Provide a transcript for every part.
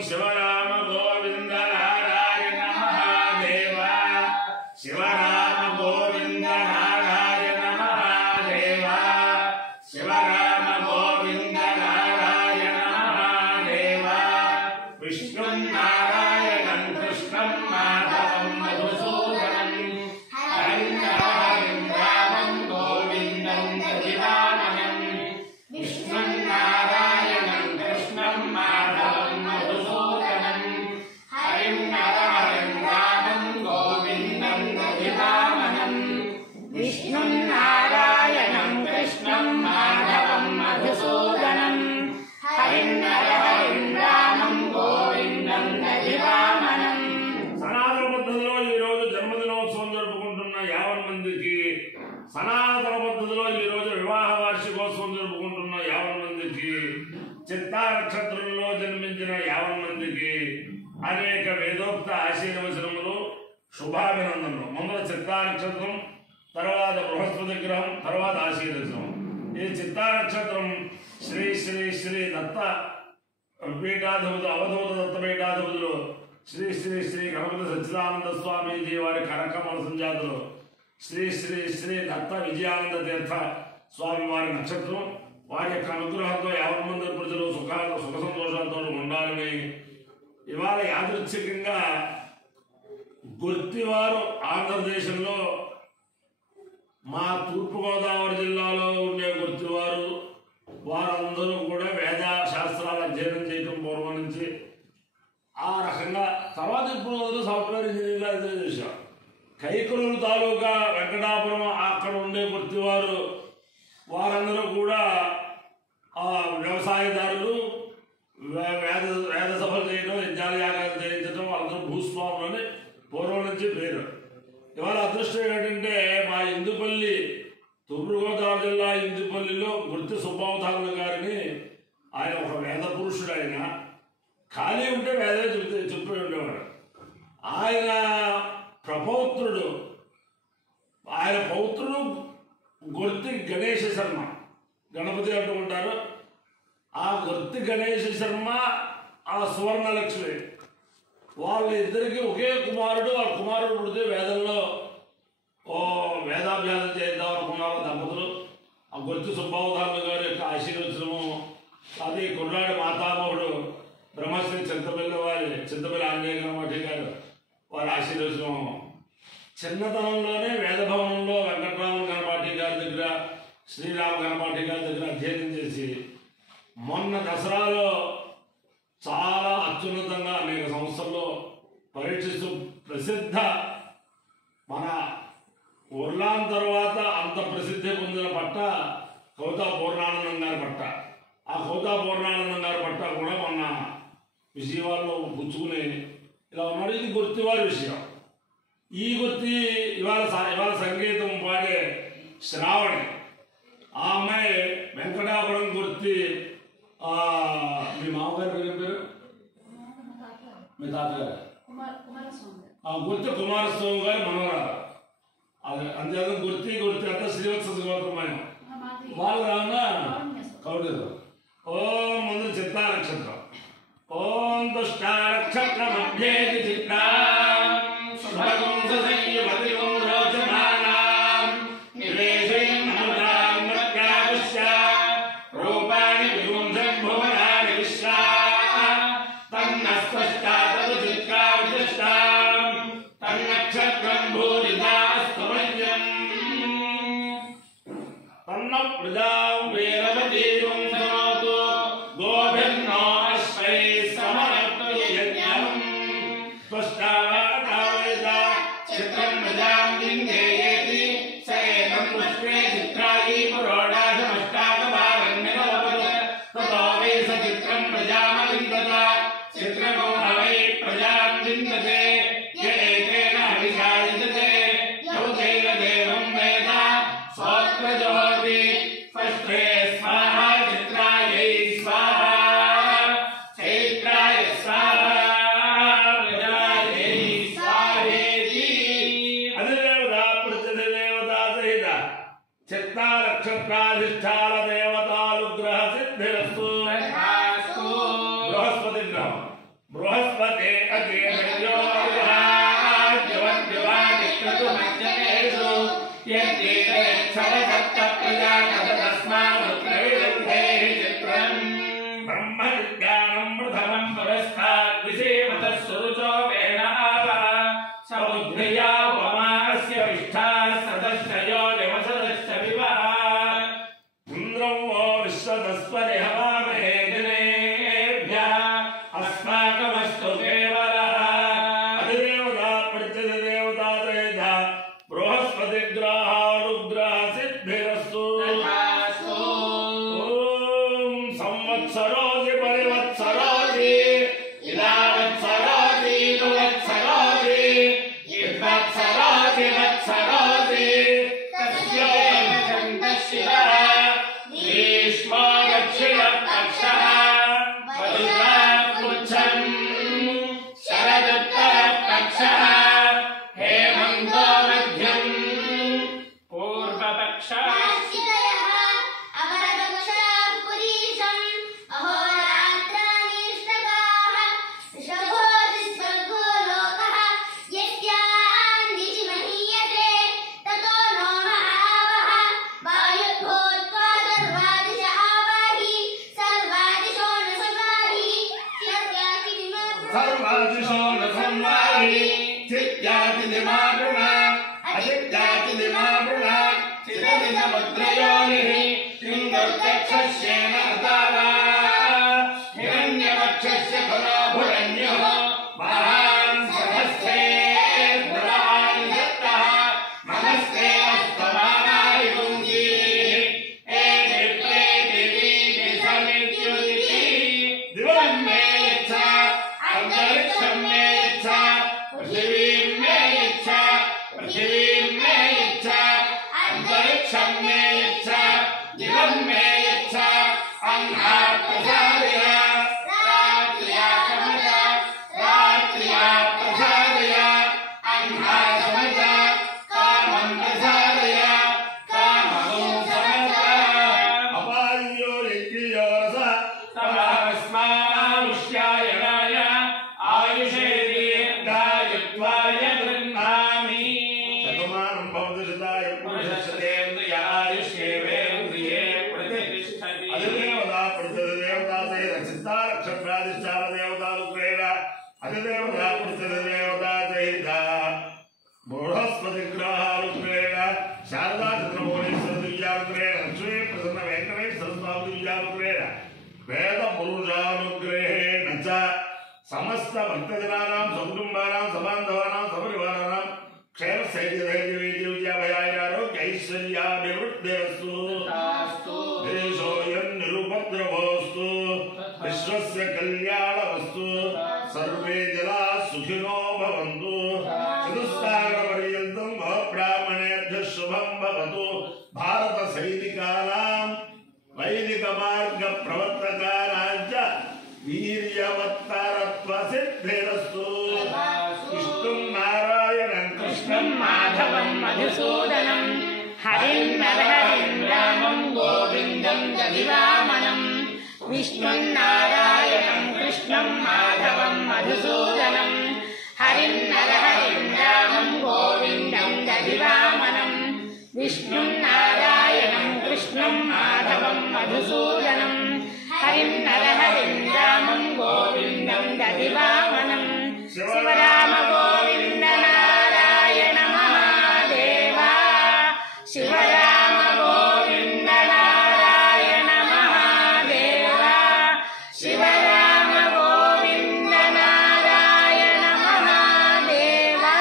शिवराम गोविंद नारायण महादेव शिवराम गोविंद नारायण महादेव शिवराम गोविंद नारायण महादेव विष्णु नारायणं कृष्णं माधवं मधुसूदनं हरिं रामं गोविन्दं दधिवामनं विष्णु नारायणं कृष्णं माधवं मधुसूदनं हरिं रामं गोविन्दं दधिवामनं विष्णु नारायणं कृष्णं माधवं मधुसूदनं हरिं रामं गोविन्दं दधिवामनं సనాతన పద్ధతిలో ఈ రోజు జన్మదినోత్సవం జరుపుకుంటున్న 50 మందికి సనాతన పద్ధతిలో ఈ రోజు వివాహ వార్షికోత్సవం జరుపుకుంటున్న 50 మందికి చిత్తా నక్షత్రంలో జన్మించిన 50 మందికి అనేక వేదోక్త ఆశీర్వచనములు శుభాభినందనలు. ముందర చిత్తా నక్షత్రం, తర్వాత బృహస్పతి గ్రహం, తర్వాత ఆశీర్వచనం. ఈ చిత్తా నక్షత్రం శ్రీ శ్రీ శ్రీ దత్త పీఠాధిపతులు అవధూత దత్త పీఠాధిపతులు శ్రీ శ్రీ శ్రీ గణపతి సచ్చిదానంద స్వామీజీ వారి కనకమల సంజాతులు శ్రీ శ్రీ శ్రీ దత్త విజయానంద తీర్థ స్వామి వారి నక్షత్రం. వారి యొక్క అనుగ్రహంతో 50 మంది ప్రజలు సుఖ సంతోషాలతో ఉండాలని ఇవాళ యాదృచ్ఛికంగా గుర్తివారు ఆంధ్రదేశంలో మా తూర్పుగోదావరి జిల్లాలో ఉండే గుర్తివారు వారందరూ కూడా వేద శాస్త్రాలు అధ్యయనం చేయడం పూర్వం నుంచి ఆ రకంగా తర్వాత ఇప్పుడు సాఫ్ట్వేర్ ఇంజనీర్గా చేశాం. కైకలూరు తాలూకా వెంకటాపురం అక్కడ ఉండే గుర్తివారు వారందరూ కూడా వ్యవసాయదారులు, వేద సభలు చేయడం, యజ్ఞాలయాగాలు చేయించడం, వాళ్ళందరూ భూస్వాములని పూర్వం నుంచి పేరు. ఇవాళ అదృష్టం ఏంటంటే మా ఇందుపల్లి తూర్పుగోదావరి జిల్లా ఇందుపల్లిలో గుర్తి సుబ్బావతారుల గారిని, ఆయన ఒక వేద పురుషుడు, ఆయన ఖాళీ ఉంటే వేదే చెప్పి ఉండేవాడు. ఆయన ప్రపౌత్రుడు, ఆయన పౌత్రుడు గుర్తి గణేష శర్మ, గణపతి అంటూ ఉంటారు. ఆ గుర్తి గణేష శర్మ ఆ సువర్ణలక్ష్మి వాళ్ళిద్దరికి ఒకే కుమారుడు. ఆ కుమారుడు పుడితే వేదంలో వేదాభ్యాసం చేద్దాం అనుకున్నారు దంపతులు. ఆ గుర్తి సుబ్బావతారుల గారి యొక్క ఆశీర్వచనము, అది కుర్రాడి మాతామహుడు బ్రహ్మశ్రీ చింతపల్లి ఆంజనేయ గణపతి గారు వారి ఆశీర్వచనం. చిన్నతనంలోనే వేదభవనంలో వెంకటరామన్ గణపతి గారి దగ్గర, శ్రీరామ గణపతి గారి దగ్గర అధ్యయనం చేసి మొన్న దసరాలో చాలా అత్యున్నతంగా అనేక సంస్థల్లో పరీక్షిస్తూ ప్రసిద్ధ మన ఉర్లాం తర్వాత అంత ప్రసిద్ధి పొందిన పట్ట కవితా పూర్ణానందం గారి పట్ట. ఆ కవితా పూర్ణానందం గారి పట్ట కూడా మొన్న విజయవాడలో పుచ్చుకుని ఇలా ఉన్నాడు. ఇది గుర్తివారి విషయం. ఈ గుర్తి ఇవాళ సంగీతం పాడే శ్రావణి, ఆ అమ్మాయి వెంకటాపురం గుర్తి. మీ మామగారి పేరు పేరు మీ తాతగారు గుర్తి కుమారస్వామి గారి మనవరాలు. అది అంతేకాదు గుర్తి అంతా శ్రీవత్స గౌతమైన వాళ్ళు రావునా కౌడరు. ఓం ముందు చిత్తా నక్షత్రం. ఓం దుష్టా నక్షత్ర మధ్యే చిత్తా శుభగం సంయమతిం రోచమానాం నివేశయం అమృతాం ప్రత్యావిశ్య రూపాణి విగుంధం భువనాని విశ్వా తన్నస్పష్టా తదు చిత్తా విశిష్టాం తన్నక్షత్రం భూరిదాస్తు మహ్యం తన్న ప్రజాం వేరవతీం సమోతు గోభిర్నో అశ్వై సమర్పయజ్ఞం త్వష్టావాదావేద చిత్రం ప్రజాం లింగేయేతి సయేనం పుష్పే చిత్రాయీ పురోడాశమష్టాకవారన్యవపద తతో వై స చిత్రం ప్రజామలిందత చిత్రమో హవై ప్రజాం లిందతే య ఏతేన హవిషాయుజతే యౌతైన దేవం వేద సోత్రజోతి స్పష్టే స్వాహా చిత్రాయై స్వాహా చైత్రాయ స్వాహా ప్రజాయై స్వాహేతి. అధిదేవతా ప్రతిదేవతా సహిత చిత్తా నక్షత్రాధిష్టాన దేవతానుగ్రహ సిద్ధిరస్తు. బృహస్పతి గ్రహం बृहस्पते अग्रेयो विभाजिक्रतुमज्जनेषु यद्येतच्छवसप्तप्रजा तस्मादुत्तरविदन्ते चित्रम् ब्रह्मविज्ञानं प्रथमं पुरस्तात् विषेमतः सुरुचो वेणावः समुद्रया वमास्य विष्ठाः सदश्चयो निवसदश्च विवः इन्द्रं वो विश्वतस्परि हवामहे जनेभ्यः अस्माकमस्तु केवलः अधिदेवता प्रत्यधिदेवता त्रेधा बृहस्पतिग्रहानुग्रह सिद्धिरस्तु ॐ संवत्सरोऽसि परिवत्सरोऽसि इदावत्सरोऽसि दुवत्सरोऽसि इद्वत्सरोऽसि वत्सरोऽसि तस्योऽसन्तः शिवः ग्रीष्मो दक्षिणपक्षः वरुणः शरदुत्तरपक्षः हेमन्तो मध्यम् पूर्वपक्षः सर्वादिशो न संवाहि चित्याति निमारुणा अचित्याति निमारुणा चिरति समुद्रयोनिः किङ्गर्दक्षस्येन अतावा हिरण्यवक्षस्य फलाभुरण्यः महान् सहस्ते पुरान् दत्तः नमस्ते अस्तमानाय पुङ्गीः एति प्रेति वीति समित्युदिति दिवं मे यच्छ अंतरिक्षं मे यच्छ पृथिवीं मे यच्छ पृथिवीं मे यच्छ अंतरिक्षं मे यच्छ दिवं मे यच्छ अन्हा प्रसादय रात्र्या समज रात्र्या प्रसादय अन्हा समज कामं प्रसादय कामं समज अपायो यज्ञयो रस तमस्मानुष्यायणाय आयुषे दीर्घायुत्वाय गृह्णामि शतमानं भवति शताय पुरुषस्येन्द्रियायुष्येवेन्द्रिये प्रतिष्ठति अधिदेवता प्रतिदेवता से रक्षिता रक्षत्रादिष्टान देवतानुग्रहेण अधिदेवता प्रतिदेवता सहिता बृहस्पतिग्रहानुग्रहेण शारदा चन्द्रमौळीश्वर दिव्यानुग्रहेण लक्ष्मी प्रसन्न वेङ्कटेश्वर स्वामी दिव्यानुग्रहेण वेद पुरुषानुग्रहेण च समस्त भक्तजनानां सकुटुम्बानां सबान्धवानां सपरिवाराणां क्षेमस्थैर्यधैर्यवीर्यविद्याभयारोग्यैश्वर्याभिवृद्धिरस्तु देशोऽयं निरुपद्रवोऽस्तु विश्वस्य कल्याणमस्तु सर्वे जनाः सुखिनो भवन्तु चतुस्सागरपर्यन्तं गोब्राह्मणेभ्यः शुभं भवतु भारतसैनिकानां वैदिकमार्गप्रवर्तकानां च वीर्यवत्तरत्वसिद्धिरस्तु विष्णुं नारायणं कृष्णं माधवं मधुसूदनं हरिं नरहरिं रामं गोविन्दं दधिवामनं विष्णुं नारायणं कृष्णं माधवं मधुसूदनं हरिं नरहरिं रामं गोविन्दं दधिवामनं विष्णुं नारायणं कृष्णं माधवं मधुसूदनं हरिं नरहरिं रामं गोविन्दं दधिवामनं शिवराम गोविन्द नारायण महादेवा शिवराम गोविन्द नारायण महादेवा शिवराम गोविन्द नारायण महादेवा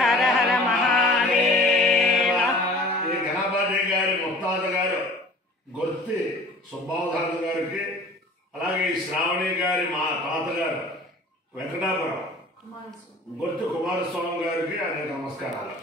హర హర మహాదేవ. ఈ గణపతి గారి ముత్తాత గారు గొర్తి సుబ్బావధారణ గారికి, అలాగే ఈ శ్రావణి గారి మా తాతగారు వెంకటాపురం గొర్తి కుమారస్వామి గారికి అనేక నమస్కారాలు.